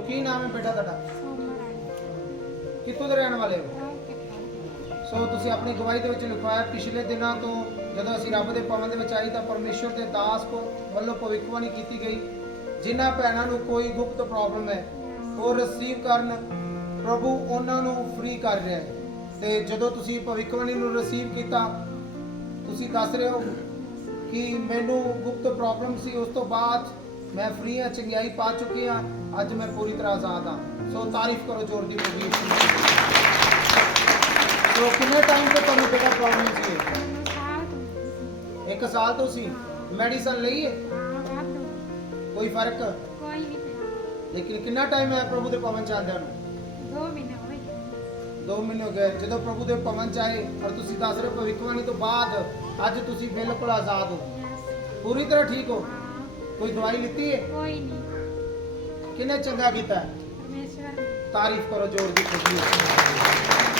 ਤੋਂ ਕੀ ਨਾਮ ਹੈ ਬੇਟਾ ਤੁਹਾਡਾ? ਕਿੱਥੋਂ ਦੇ ਰਹਿਣ ਵਾਲੇ ਹੋ? ਸੋ ਤੁਸੀਂ ਆਪਣੀ ਗਵਾਹੀ ਦੇ ਵਿੱਚ ਲਿਖਵਾਇਆ ਪਿਛਲੇ ਦਿਨਾਂ ਤੋਂ ਜਦੋਂ ਅਸੀਂ ਰੱਬ ਦੇ ਭਵਨ ਦੇ ਵਿੱਚ ਆਈ ਤਾਂ ਪਰਮੇਸ਼ਰ ਦੇ ਦਾਸ ਕੋ ਵੱਲੋਂ ਭਵਿੱਖਬਾਣੀ ਕੀਤੀ ਗਈ। ਜਿਨ੍ਹਾਂ ਭੈਣਾਂ ਨੂੰ ਕੋਈ ਗੁਪਤ ਪ੍ਰੋਬਲਮ ਹੈ ਉਹ ਰਿਸੀਵ ਕਰਨ ਪ੍ਰਭੂ ਉਹਨਾਂ ਨੂੰ ਫ੍ਰੀ ਕਰ ਰਿਹਾ ਹੈ। ਤੇ ਜਦੋਂ ਤੁਸੀਂ ਭਵਿੱਖਬਾਣੀ ਨੂੰ ਰਿਸੀਵ ਕੀਤਾ ਤੁਸੀਂ ਦੱਸ ਰਹੇ ਹੋ ਕਿ ਮੈਨੂੰ ਗੁਪਤ ਪ੍ਰੋਬਲਮ ਸੀ। ਉਸ ਤੋਂ ਬਾਅਦ ਮੈਂ ਫ੍ਰੀ ਹਾਂ, ਚੰਗਿਆਈ ਪਾ ਚੁੱਕੀ ਹਾਂ, ਅੱਜ ਮੈਂ ਪੂਰੀ ਤਰ੍ਹਾਂ ਆਜ਼ਾਦ ਹਾਂ। ਸੋ ਤਾਰੀਫ ਕਰੋ ਜ਼ੋਰ ਦੀ ਪ੍ਰਭੂ ਸੋ ਕਿੰਨੇ ਟਾਈਮ ਤੋਂ ਤੁਹਾਨੂੰ ਬੇਟਾ ਪ੍ਰੋਬਲਮ ਸੀ ਇੱਕ ਸਾਲ ਤੋਂ ਸੀ? ਮੈਡੀਸਨ ਲਈ ਹੈ ਕੋਈ ਫ਼ਰਕ? ਕੋਈ ਨਹੀਂ ਲੇਕਿਨ ਕਿੰਨਾ ਟਾਈਮ ਹੈ ਪ੍ਰਭੂ ਦੇ ਭਵਨ ਚ ਨੂੰ? ਦੋ ਮਹੀਨੇ ਹੋਏ 2 ਮਹੀਨੇ ਹੋ ਗਏ। ਜਦੋਂ ਪ੍ਰਭੂ ਦੇ ਭਵਨ ਚ ਆਏ ਔਰ ਤੁਸੀਂ ਦੱਸ ਰਹੇ ਭਵਿੱਖਬਾਣੀ ਤੋਂ ਬਾਅਦ ਅੱਜ ਤੁਸੀਂ ਬਿਲਕੁਲ ਆਜ਼ਾਦ ਹੋ। ਪੂਰੀ ਤਰ੍ਹਾਂ ਠੀਕ ਹੋ? ਕੋਈ ਦਵਾਈ ਲਿੱਤੀ ਹੈ ਕੋਈ ਨਹੀਂ ਕਿੰਨੇ ਚੰਗਾ ਕੀਤਾ ਹੈ? ਪਰਮੇਸ਼ਵਰ ਨੇ ਤਾਰੀਫ ਕਰੋ ਜ਼ੋਰ ਦੀ ਦੀ।